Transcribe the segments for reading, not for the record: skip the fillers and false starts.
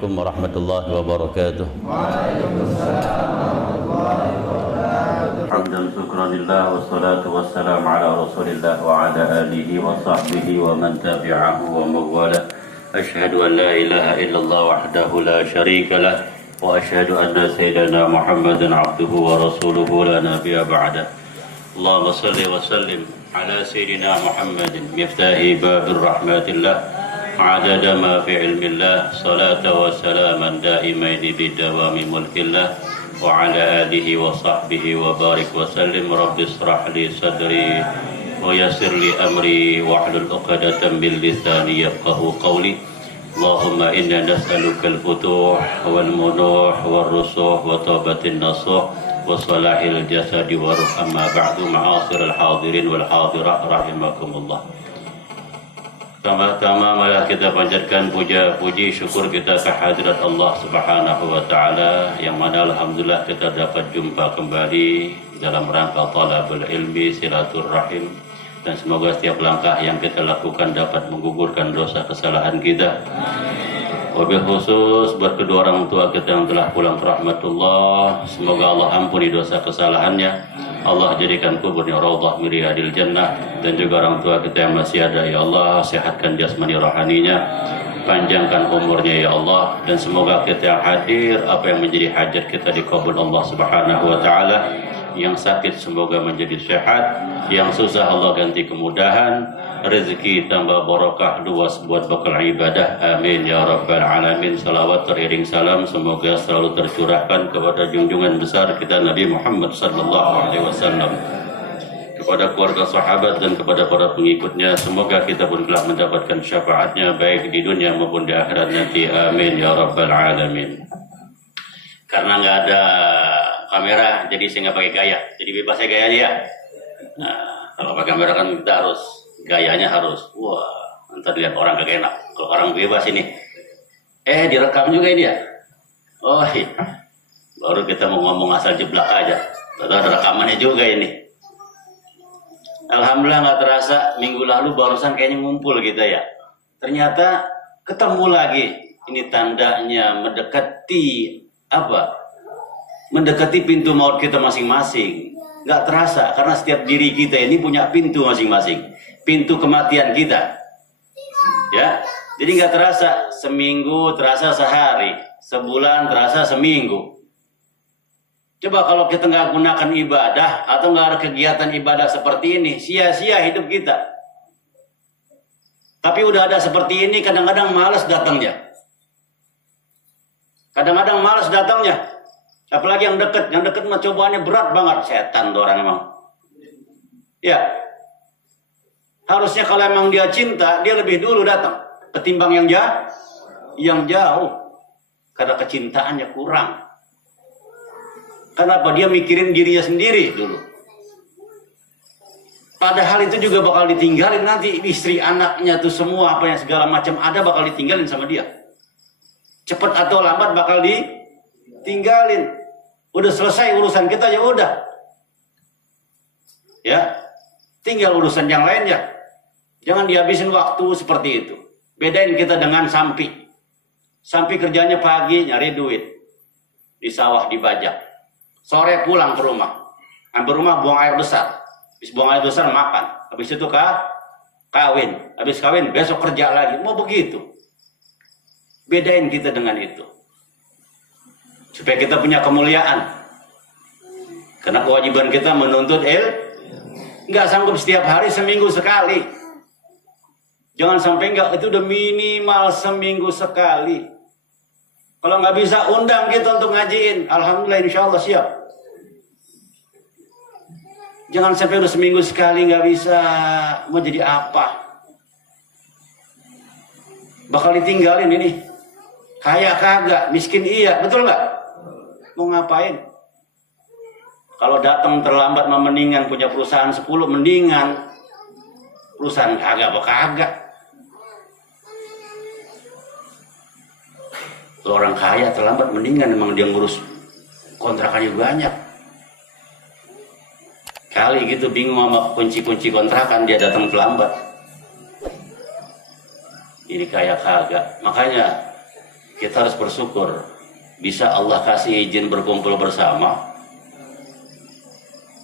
Assalamualaikum warahmatullahi wabarakatuh. Hamdan syukranillah wassalatu wassalamu ala rasulillah wa ala alihi wa sahbihi wa man tabi'ahu wa mawala. Asyhadu an la ilaha illallah wahdahu la syarika lah wa asyhadu anna sayyidana Muhammadan abduhu wa rasuluhu la nabiyya ba'da. Allahumma salli wa sallim ala sayyidina Muhammadin miftahi babir rahmatillah عدد ما في علم الله صلاة وسلاما دائمين بدوام ملك الله وعلى آله وصحبه وبارك وسلم رب اشرح لي صدري ويسر لي أمري واحلل عقدة من لساني يفقهوا قولي اللهم إنا نسألك الفتوح والمنوح والرسوح وتوبة النصوح وصلاح الجسد والروح أما بعد معاصر الحاضرين والحاضرات رحمكم الله. Pertama-tama marilah kita panjatkan puja-puji syukur kita kehadirat Allah Subhanahu wa taala yang mana alhamdulillah kita dapat jumpa kembali dalam rangka talabul ilmi silaturrahim, dan semoga setiap langkah yang kita lakukan dapat menggugurkan dosa kesalahan kita. Wabil khusus buat kedua orang tua kita yang telah pulang ke rahmatullah, semoga Allah ampuni dosa kesalahannya. Allah jadikan kuburnya raudhah min riyadil jannah, dan juga orang tua kita yang masih ada ya Allah sehatkan jasmani rohaninya, panjangkan umurnya ya Allah, dan semoga kita yang hadir apa yang menjadi hajat kita dikabul Allah Subhanahu wa taala. Yang sakit semoga menjadi sehat, yang susah Allah ganti kemudahan, rezeki tambah barakah, luas buat bekal ibadah, amin ya rabbal alamin. Salawat teriring salam semoga selalu tercurahkan kepada junjungan besar kita Nabi Muhammad sallallahu alaihi wasallam, kepada keluarga sahabat dan kepada para pengikutnya. Semoga kita pun telah mendapatkan syafaatnya baik di dunia maupun di akhirat nanti, amin ya rabbal alamin. Karena nggak ada kamera, jadi saya nggak pakai gaya, jadi bebas ya gayanya ya. Nah, kalau pakai kamera kan kita harus gayanya harus, wah, ntar lihat orang kagak enak. Kalau orang bebas ini, direkam juga ini ya. Oh iya, baru kita mau ngomong asal jeblak aja, ada rekamannya juga ini. Alhamdulillah nggak terasa minggu lalu barusan kayaknya ngumpul kita ya. Ternyata ketemu lagi. Ini tandanya mendekati apa? Mendekati pintu maut kita masing-masing. Nggak terasa karena setiap diri kita ini punya pintu masing-masing. Pintu kematian kita. Ya, jadi nggak terasa seminggu terasa sehari, sebulan terasa seminggu. Coba kalau kita nggak gunakan ibadah atau nggak ada kegiatan ibadah seperti ini, sia-sia hidup kita. Tapi udah ada seperti ini, kadang-kadang malas datangnya. Kadang-kadang malas datangnya. Apalagi yang dekat mah cobaannya berat banget. Setan tuh orang emang. Ya. Harusnya kalau emang dia cinta, dia lebih dulu datang ketimbang yang jauh. Karena kecintaannya kurang. Kenapa? Dia mikirin dirinya sendiri dulu. Padahal itu juga bakal ditinggalin nanti, istri, anaknya tuh semua apa yang segala macam ada bakal ditinggalin sama dia. Cepat atau lambat bakal ditinggalin. Udah selesai urusan kita ya udah. Ya. Tinggal urusan yang lainnya. Jangan dihabisin waktu seperti itu. Bedain kita dengan Sampi. Sampi kerjanya pagi nyari duit. Di sawah dibajak. Sore pulang ke rumah. Sampai rumah buang air besar. Habis buang air besar makan. Habis itu kawin. Habis kawin besok kerja lagi. Mau begitu. Bedain kita dengan itu. Supaya kita punya kemuliaan. Karena kewajiban kita menuntut nggak sanggup setiap hari, seminggu sekali. Jangan sampai nggak, itu udah minimal seminggu sekali. Kalau nggak bisa undang kita untuk ngajiin, alhamdulillah insya Allah siap. Jangan sampai udah seminggu sekali nggak bisa, mau jadi apa? Bakal ditinggalin ini. Kaya kagak, miskin iya, betul nggak? Mau ngapain? Kalau datang terlambat mendingan punya perusahaan 10, mendingan perusahaan kagak. Kalau orang kaya terlambat mendingan memang dia ngurus kontrakannya banyak. Kali gitu bingung sama kunci-kunci kontrakan, dia datang terlambat. Ini kaya kagak. Makanya Kita harus bersyukur bisa Allah kasih izin berkumpul bersama.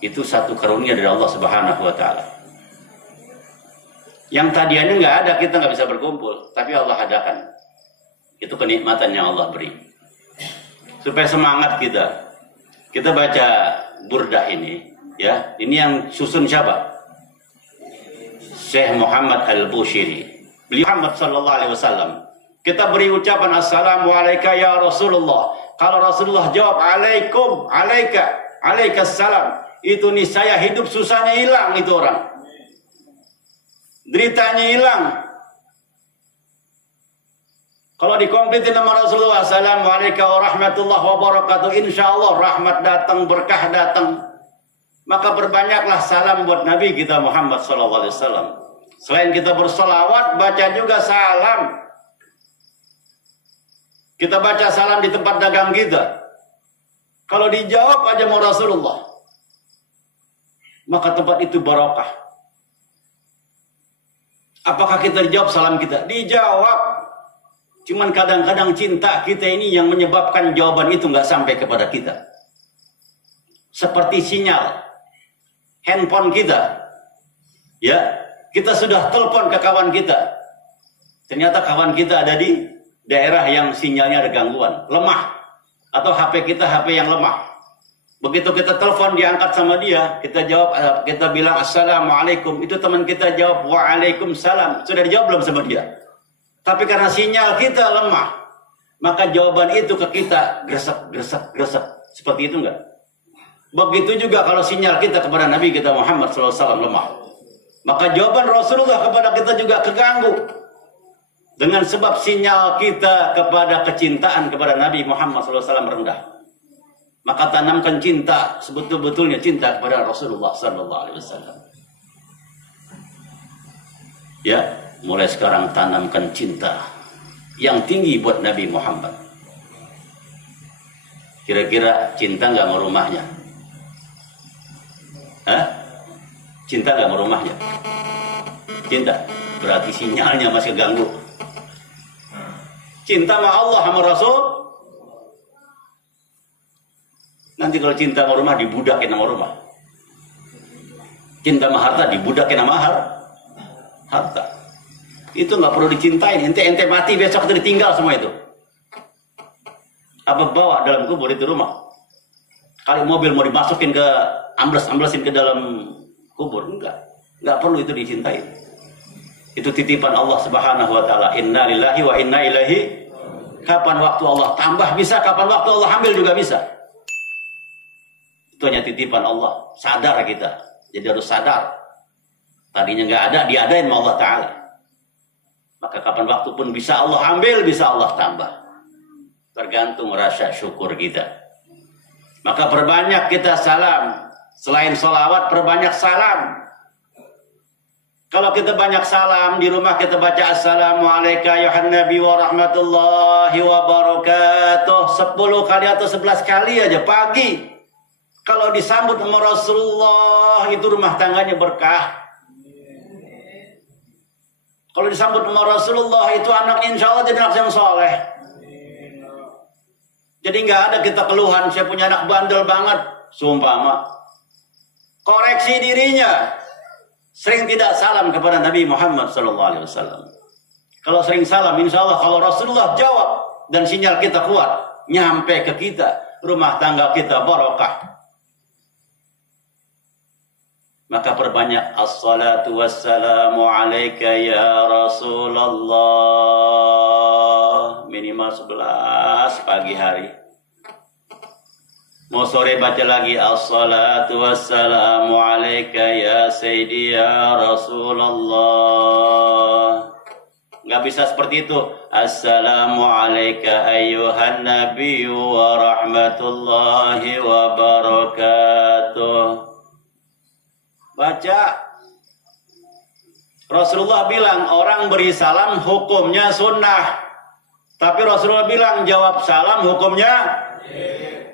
Itu satu karunia dari Allah Subhanahu wa taala. Yang tadinya nggak ada, kita nggak bisa berkumpul, tapi Allah adakan. Itu kenikmatan yang Allah beri. Supaya semangat kita. Kita baca burdah ini, ya. Ini yang susun siapa? Syekh Muhammad Al-Bushiri. Beliau Muhammad sallallahu alaihi wasallam. Kita beri ucapan assalamualaikum ya Rasulullah. Kalau Rasulullah jawab alaikum, alaika, alaikassalam. Itu niscaya hidup susahnya hilang itu orang. Deritanya hilang. Kalau dikompletin sama Rasulullah, assalamualaikum warahmatullahi wabarakatuh. Insya Allah rahmat datang, berkah datang. Maka berbanyaklah salam buat Nabi kita Muhammad sallallahu alaihi wasallam. Selain kita bersolawat, baca juga salam. Kita baca salam di tempat dagang kita. Kalau dijawab aja mau Rasulullah, maka tempat itu barokah. Apakah kita dijawab salam kita? Dijawab. Cuman kadang-kadang cinta kita ini yang menyebabkan jawaban itu nggak sampai kepada kita. Seperti sinyal handphone kita. Ya, kita sudah telepon ke kawan kita. Ternyata kawan kita ada di daerah yang sinyalnya ada gangguan, lemah. Atau HP kita HP yang lemah. Begitu kita telepon diangkat sama dia, kita jawab, kita bilang assalamualaikum. Itu teman kita jawab waalaikumsalam. Sudah dijawab belum sama dia? Tapi karena sinyal kita lemah, maka jawaban itu ke kita gresek, gresek, gresek. Seperti itu enggak? Begitu juga kalau sinyal kita kepada Nabi kita Muhammad SAW lemah, maka jawaban Rasulullah kepada kita juga keganggu. Dengan sebab sinyal kita kepada kecintaan kepada Nabi Muhammad SAW rendah. Maka tanamkan cinta, sebetul-betulnya cinta kepada Rasulullah SAW. Ya, mulai sekarang tanamkan cinta yang tinggi buat Nabi Muhammad. Kira-kira cinta nggak mau rumahnya? Hah? Cinta nggak mau rumahnya? Cinta, berarti sinyalnya masih ganggu. Cinta sama Allah sama Rasul. Nanti kalau cinta sama rumah dibudakin sama rumah. Cinta sama harta dibudakin sama harta. Itu nggak perlu dicintain. Ente mati besok itu ditinggal semua itu. Apa bawa dalam kubur itu rumah? Kali mobil mau dimasukin ke amblesin ke dalam kubur, enggak perlu itu dicintai. Itu titipan Allah Subhanahu wa taala. Inna lillahi wa inna ilaihi. Kapan waktu Allah tambah bisa, kapan waktu Allah ambil juga bisa. Itu hanya titipan Allah. Sadar kita. Jadi harus sadar. Tadinya nggak ada, diadain sama Allah taala. Maka kapan waktu pun bisa Allah ambil, bisa Allah tambah. Tergantung rasa syukur kita. Maka perbanyak kita salam. Selain sholawat, perbanyak salam. Kalau kita banyak salam, di rumah kita baca assalamualaikum ya Nabi wa rahmatullahi wa barakatuh 10 kali atau 11 kali aja pagi. Kalau disambut sama Rasulullah, itu rumah tangganya berkah. Kalau disambut sama Rasulullah, itu anak insya Allah jadi anak yang soleh. Jadi nggak ada kita keluhan, saya punya anak bandel banget. Sumpama. Koreksi dirinya. Sering tidak salam kepada Nabi Muhammad SAW. Kalau sering salam, insya Allah kalau Rasulullah jawab dan sinyal kita kuat, nyampe ke kita, rumah tangga kita barokah. Maka perbanyak assalatu wassalamu alaika ya Rasulullah. Minimal 11 pagi hari. Mau sore baca lagi assalatu wassalamu alaika ya sayyidi ya Rasulullah. Nggak bisa seperti itu. Assalamu alaika ayyuhan nabiyyu wa rahmatullahi wa barakatuh. Baca. Rasulullah bilang orang beri salam hukumnya sunnah. Tapi Rasulullah bilang jawab salam hukumnya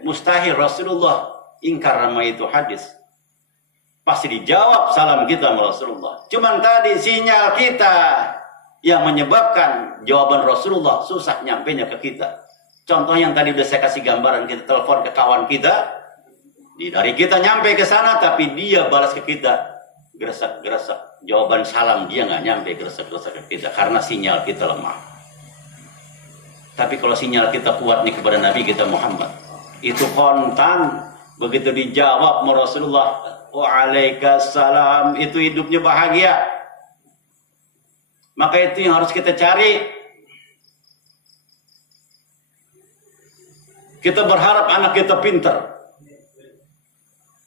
mustahil. Rasulullah ingkar sama itu hadis. Pasti dijawab salam kita sama Rasulullah. Cuman tadi sinyal kita yang menyebabkan jawaban Rasulullah susah nyampenya ke kita. Contoh yang tadi udah saya kasih gambaran, kita telepon ke kawan kita, dari kita nyampe ke sana, tapi dia balas ke kita gerasak-gerasak. Jawaban salam dia nggak nyampe gerasak-gerasak ke kita karena sinyal kita lemah. Tapi kalau sinyal kita kuat nih kepada Nabi kita Muhammad, itu kontan. Begitu dijawab sama Rasulullah, waalaikumsalam, itu hidupnya bahagia. Maka itu yang harus kita cari. Kita berharap anak kita pintar.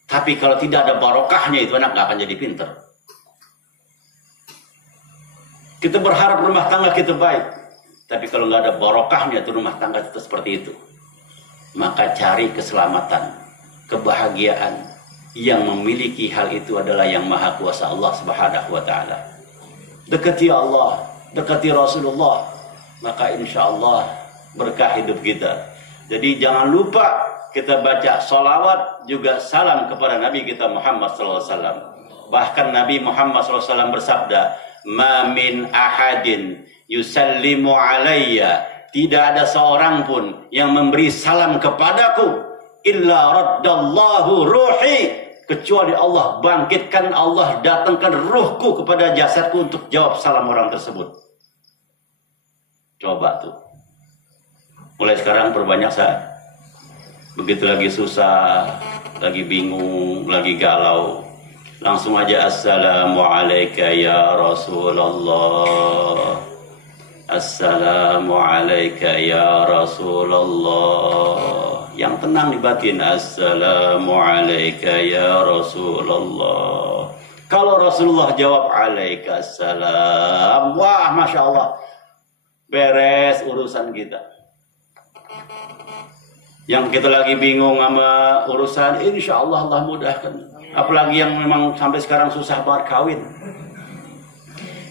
Tapi kalau tidak ada barokahnya, itu anak nggak akan jadi pintar. Kita berharap rumah tangga kita baik. Tapi kalau nggak ada barokahnya, itu rumah tangga kita seperti itu. Maka cari keselamatan, kebahagiaan. Yang memiliki hal itu adalah yang maha kuasa Allah Subhanahu wa ta'ala. Dekati Allah, dekati Rasulullah. Maka insya Allah berkah hidup kita. Jadi jangan lupa kita baca salawat juga salam kepada Nabi kita Muhammad SAW. Bahkan Nabi Muhammad SAW bersabda, "Ma min ahadin yusallimu alayya." Tidak ada seorang pun yang memberi salam kepadaku illa raddallahu ruhi, kecuali Allah bangkitkan, Allah datangkan ruhku kepada jasadku untuk jawab salam orang tersebut. Coba tuh. Mulai sekarang perbanyak saat. Begitu lagi susah, lagi bingung, lagi galau, langsung aja assalamualaikum ya Rasulullah. Assalamualaikum ya Rasulullah. Yang tenang di batin, assalamualaikum ya Rasulullah. Kalau Rasulullah jawab alaikassalam, wah masya Allah, beres urusan kita. Yang kita lagi bingung sama urusan, insya Allah Allah mudahkan. Apalagi yang memang sampai sekarang susah banget kawin.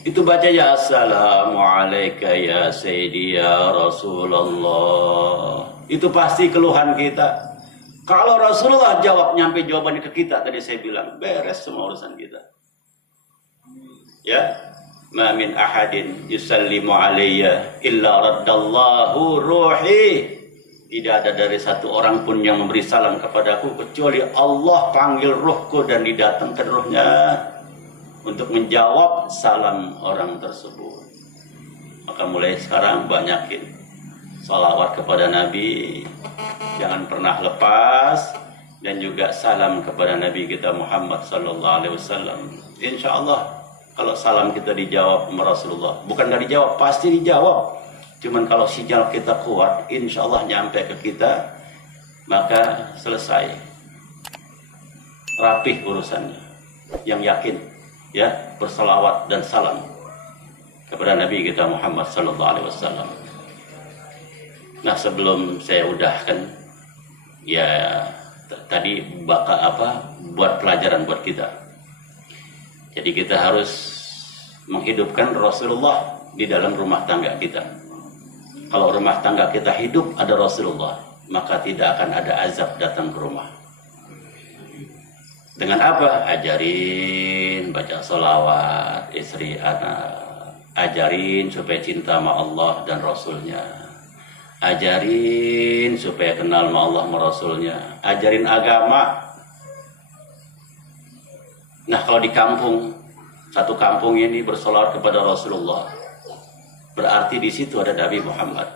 Itu baca ya assalamualaikum ya sayyidi ya Rasulullah. Itu pasti keluhan kita. Kalau Rasulullah jawab nyampe jawabannya ke kita, tadi saya bilang beres semua urusan kita. Ya, ma min ahadin yusallimu alayya illa raddallahu ruhi. Tidak ada dari satu orang pun yang memberi salam kepadaku kecuali Allah panggil ruhku dan didatangkan ruhnya untuk menjawab salam orang tersebut. Maka mulai sekarang banyakin salawat kepada Nabi, jangan pernah lepas, dan juga salam kepada Nabi kita Muhammad sallallahu alaihi wasallam. Insya Allah kalau salam kita dijawab sama Rasulullah, bukan nggak dijawab, pasti dijawab. Cuman kalau sinyal kita kuat, insya Allah nyampe ke kita, maka selesai, rapih urusannya. Yang yakin, ya, bersalawat dan salam kepada Nabi kita Muhammad sallallahu alaihi wasallam. Nah, sebelum saya udahkan, ya tadi buat pelajaran buat kita. Jadi kita harus menghidupkan Rasulullah di dalam rumah tangga kita. Kalau rumah tangga kita hidup ada Rasulullah, maka tidak akan ada azab datang ke rumah. Dengan apa? Ajarin baca sholawat istri anak, ajarin supaya cinta sama Allah dan Rasulnya, ajarin supaya kenal sama Allah sama Rasulnya, ajarin agama. Nah, kalau di kampung, satu kampung ini bersolawat kepada Rasulullah, berarti di situ ada Nabi Muhammad.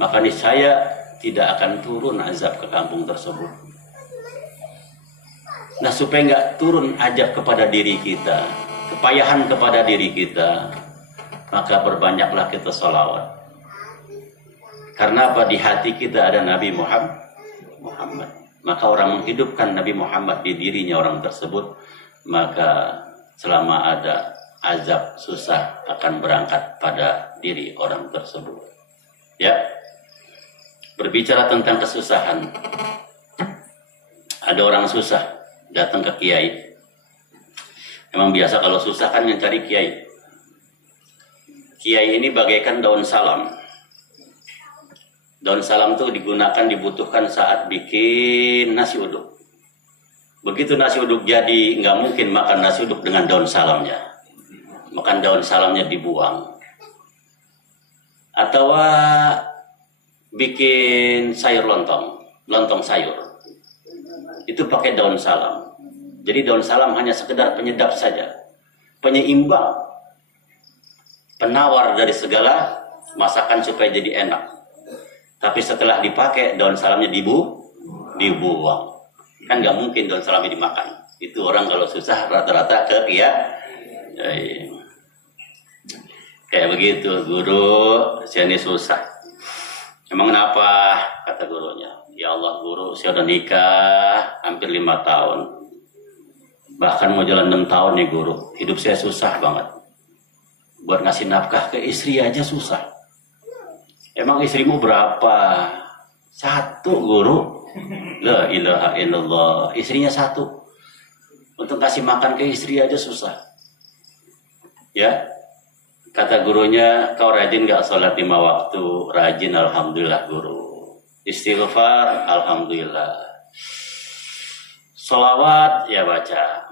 Maka niscaya tidak akan turun azab ke kampung tersebut. Nah, supaya nggak turun azab kepada diri kita, kepayahan kepada diri kita, maka perbanyaklah kita sholawat. Karena apa? Di hati kita ada Nabi Muhammad. Maka orang menghidupkan Nabi Muhammad di dirinya orang tersebut, maka selama ada azab susah akan berangkat pada diri orang tersebut. Ya, berbicara tentang kesusahan, ada orang susah datang ke kiai. Emang biasa kalau susah kan yang cari kiai. Kiai ini bagaikan daun salam. Daun salam itu dibutuhkan saat bikin nasi uduk. Begitu nasi uduk jadi, nggak mungkin makan nasi uduk dengan daun salamnya. Makan daun salamnya dibuang. Atau bikin sayur lontong sayur. Itu pakai daun salam. Jadi daun salam hanya sekedar penyedap saja, penyeimbang, penawar dari segala masakan supaya jadi enak. Tapi setelah dipakai daun salamnya dibuang. Kan nggak mungkin daun salamnya dimakan. Itu orang kalau susah rata-rata ke kayak begitu. Guru, saya ini susah. Emang kenapa? Kata gurunya. Ya Allah guru, saya udah nikah hampir 5 tahun. Bahkan mau jalan 6 tahun nih guru. Hidup saya susah banget. Buat ngasih nafkah ke istri aja susah. Emang istrimu berapa? 1 guru. La ilaha illallah. Istrinya 1. Untuk kasih makan ke istri aja susah. Ya. Kata gurunya, kau rajin gak sholat 5 waktu? Rajin, alhamdulillah guru. Istighfar, alhamdulillah. Sholawat, ya baca.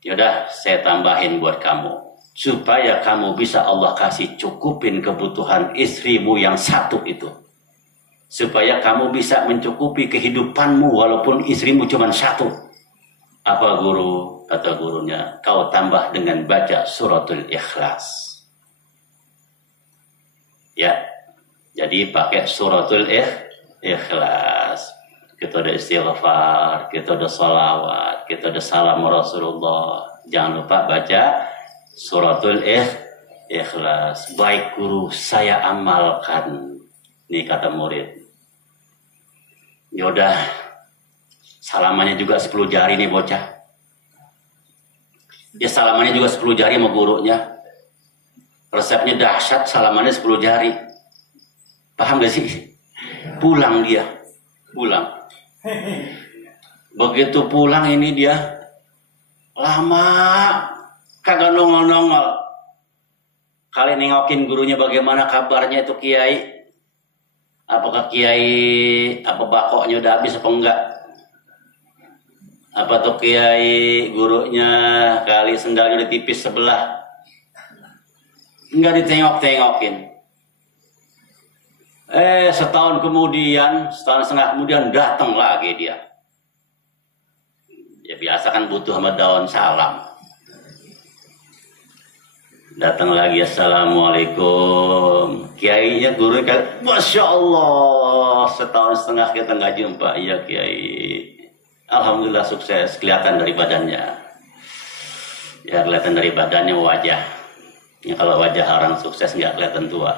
Yaudah, saya tambahin buat kamu. Supaya kamu bisa Allah kasih cukupin kebutuhan istrimu yang 1 itu. Supaya kamu bisa mencukupi kehidupanmu walaupun istrimu cuma 1. Apa guru? Kata gurunya, kau tambah dengan baca suratul Ikhlas. Ya, jadi pakai suratul Ikhlas. Kita ada istighfar, kita ada salawat, kita ada salam Rasulullah. Jangan lupa baca suratul Ikhlas. Baik guru, saya amalkan. Nih kata murid. Yaudah, salamannya juga 10 jari nih bocah. Ya salamannya juga 10 jari sama gurunya. Resepnya dahsyat, salamannya 10 jari. Paham gak sih? Pulang dia. Pulang. Begitu pulang ini dia lama kagak nongol-nongol. Kali nengokin gurunya bagaimana kabarnya itu kiai. Apakah kiai bakoknya udah habis apa enggak? Apa tuh kiai gurunya kali sendalnya udah tipis sebelah. Enggak ditengok-tengokin. Setahun setengah kemudian datang lagi dia. Ya biasa kan butuh sama daun salam. Datang lagi, assalamualaikum. Kiainya guru kan, masya Allah, setahun setengah kita nggak jumpa. Iya kiai. Alhamdulillah sukses, kelihatan dari badannya. Ya kelihatan dari badannya wajah. Ya, kalau wajah orang sukses nggak kelihatan tua.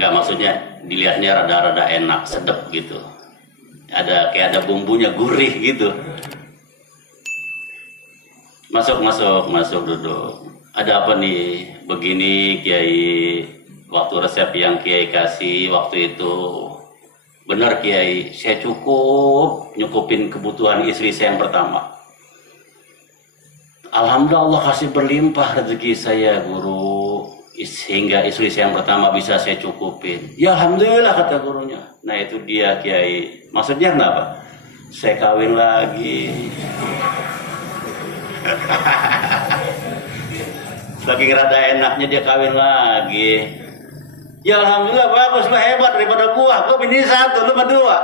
Nggak, maksudnya dilihatnya rada-rada enak, sedap gitu. Kayak ada bumbunya, gurih gitu. Masuk duduk. Ada apa nih? Begini Kiai, waktu resep yang Kiai kasih waktu itu benar Kiai, saya nyukupin kebutuhan istri saya yang pertama. Alhamdulillah Allah kasih berlimpah rezeki saya guru, sehingga istri saya yang pertama bisa saya cukupin. Ya alhamdulillah kata gurunya. Nah itu dia Kiai. Maksudnya kenapa? Saya kawin lagi. Lagi ngerada enaknya dia kawin lagi. Ya alhamdulillah bagus, lo hebat daripada gua bini 1, lu berdua.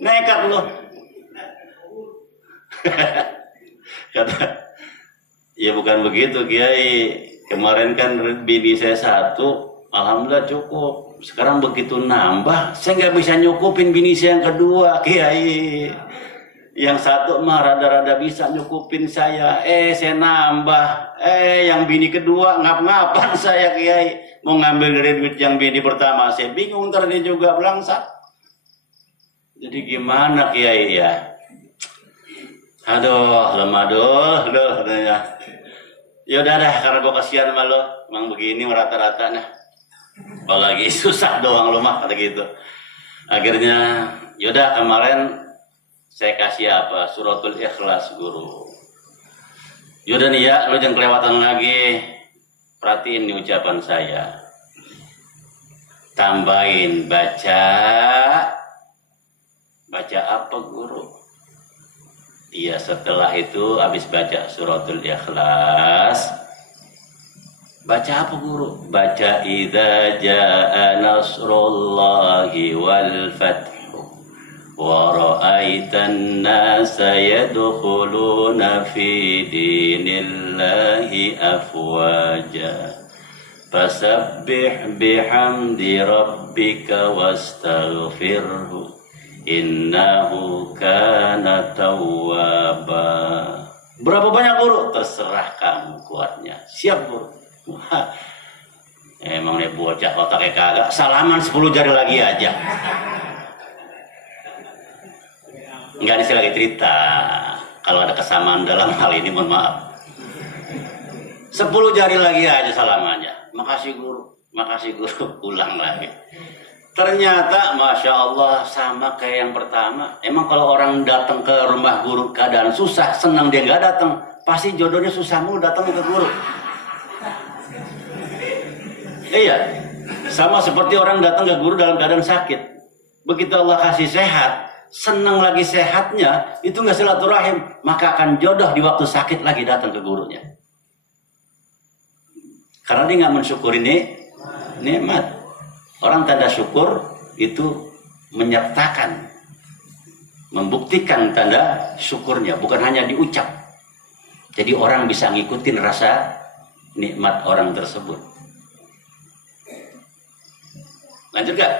Nekat lo. Kata, ya bukan begitu Kiai. Kemarin kan bini saya 1, alhamdulillah cukup. Sekarang begitu nambah, saya nggak bisa nyukupin bini saya yang kedua Kiai. Yang 1 mah rada-rada bisa nyukupin saya. Saya nambah. Yang bini kedua ngap-ngapan saya Kiai. Mau ngambil dari duit yang bini pertama. Saya bingung ntar dia juga belangsak. Jadi gimana Kiai ya? Aduh, ya. Ya udah dah, karena gue kasihan sama lo. Emang begini rata-rata nah. Kalau lagi susah doang lo mah kata gitu. Akhirnya, yaudah kemarin saya kasih apa? Suratul Ikhlas guru. Yaudah nih ya, lo jangan kelewatan lagi. Perhatiin nih ucapan saya. Tambahin baca apa guru? Iya setelah itu habis baca suratul Ikhlas, Baca apa guru? Baca idza jaa nasrullahi wal fathu wa ra'aitan nasa yadkhuluna fi dinillahi afwaja fasabbih bihamdi rabbika wastaghfirhu innahu kana tawwaba. Berapa banyak guru? Terserah kamu kuatnya. Siap guru. Wah, emang nih bocah otaknya kagak. Salaman 10 jari lagi aja. Enggak, ini saya lagi cerita. Kalau ada kesamaan dalam hal ini mohon maaf. 10 jari lagi aja salamannya. Makasih guru. Makasih guru. Ulang lagi. Ternyata Masya Allah sama kayak yang pertama. Emang kalau orang datang ke rumah guru keadaan susah, senang dia nggak datang, pasti jodohnya susah mulu datang ke guru. Iya, sama seperti orang datang ke guru dalam keadaan sakit. Begitu Allah kasih sehat, senang lagi sehatnya, itu nggak silaturahim, maka akan jodoh di waktu sakit lagi datang ke gurunya. Karena dia nggak mensyukuri nikmat. Orang tanda syukur itu menyertakan, membuktikan tanda syukurnya, bukan hanya diucap. Jadi orang bisa ngikutin rasa nikmat orang tersebut. Lanjut gak?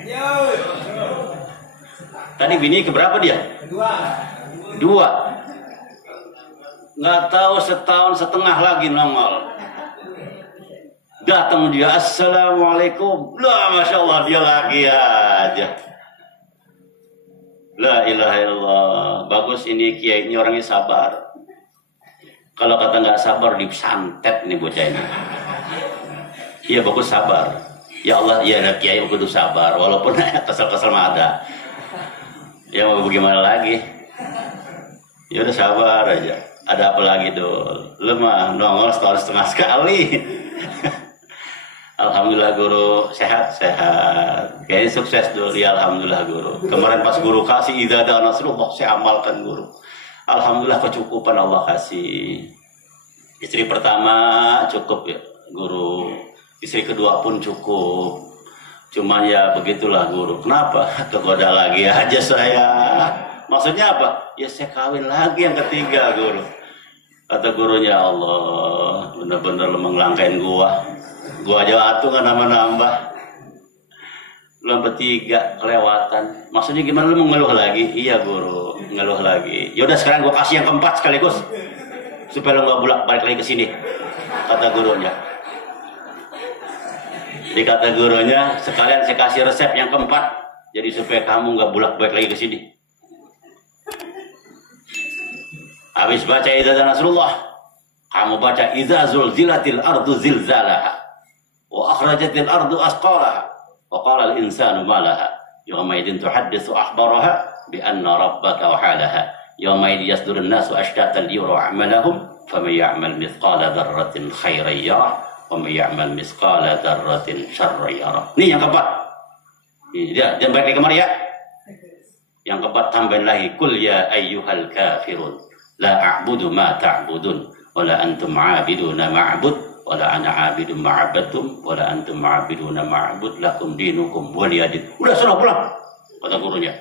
Lanjut. Tadi bini keberapa dia? Dua. Nggak tahu setahun setengah lagi nongol. Datang dia, assalamualaikum. Lah, masya Allah dia lagi aja. La ilaha illallah. Bagus ini kiai ini orangnya sabar. Kalau kata nggak sabar disantet nih bocah ini. Iya bagus sabar. Ya Allah, ya ada kiai kudu sabar. Walaupun kesel-kesel mah ada. Ya mau bagaimana lagi? Ya udah sabar aja. Ada apa lagi dul? Lu mah nongol setahun setengah sekali. Alhamdulillah guru sehat-sehat. Kayaknya sukses dulu ya alhamdulillah guru. Kemarin pas guru kasih idza jaa nasrullah saya amalkan guru. Alhamdulillah kecukupan Allah kasih. Istri pertama cukup ya guru. Istri kedua pun cukup. Cuman ya begitulah guru. Kenapa? Kegoda lagi aja saya. Maksudnya apa? Ya saya kawin lagi yang ketiga guru. Kata gurunya Allah benar-benar mengelangkain gua. Gua aja atuh nggak nambah-nambah. Belum bertiga kelewatan. Maksudnya gimana lu mau ngeluh lagi? Iya guru, ngeluh lagi. Yaudah sekarang gua kasih yang keempat sekaligus. Supaya lu nggak balik lagi ke sini. Kata gurunya. Jadi kata gurunya sekalian saya kasih resep yang keempat. Jadi supaya kamu nggak balik lagi ke sini. Habis baca idza jaa nasrullah, kamu baca idza zulzilatil ardu zilzalaha. Wa akhrajatil ardu asqalaha wa qala al insanu ma laha yawma idin tuhadditsu akhbaraha bi anna rabbaka wahalaha yawma idin yasdurun nasu ashtatan liyura a'malahum faman ya'mal mithqala dzarratin khairan yarah wa man ya'mal mithqala dzarratin syarran yarah. Nih yang keempat. Dia jangan balik kemari ya. Yang keempat tambahin lagi kul ya ayyuhal kafirun la a'budu ma ta'budun wa la antum 'abiduna ma'bud wala ana abidum ma'abadtum wala antum ma'abiduna ma'abud lakum dinukum waliyadin. Udah sudah pulang kata gurunya.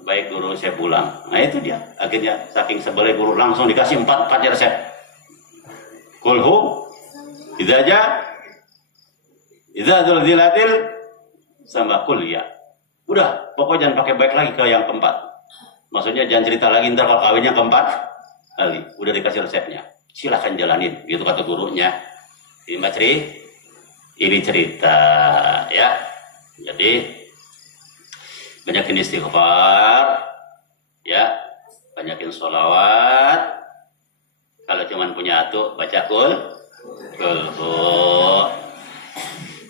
Baik guru saya pulang. Nah itu dia akhirnya saking sebelnya guru langsung dikasih 4 resep. Kulhu idza jaa idza zulzilatil sama kul ya. Udah pokoknya jangan pakai baik lagi ke yang keempat. Maksudnya jangan cerita lagi ntar kalau kawinnya keempat kali. Udah dikasih resepnya. Silahkan jalanin, gitu kata gurunya. Ini cerita ya. Jadi banyakin istighfar, ya, banyakin sholawat. Kalau cuma punya atu baca kul.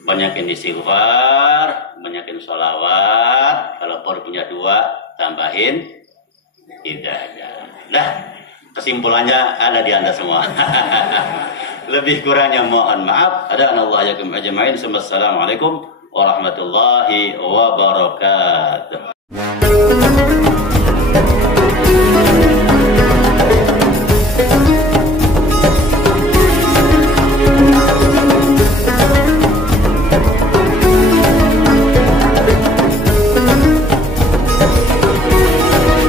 Banyakin istighfar, banyakin sholawat. Kalau baru punya 2, tambahin hidayah. Dah. Kesimpulannya ada di Anda semua. Lebih kurangnya mohon maaf. Ada Allah yakum ajmain. Assalamualaikum warahmatullahi wabarakatuh.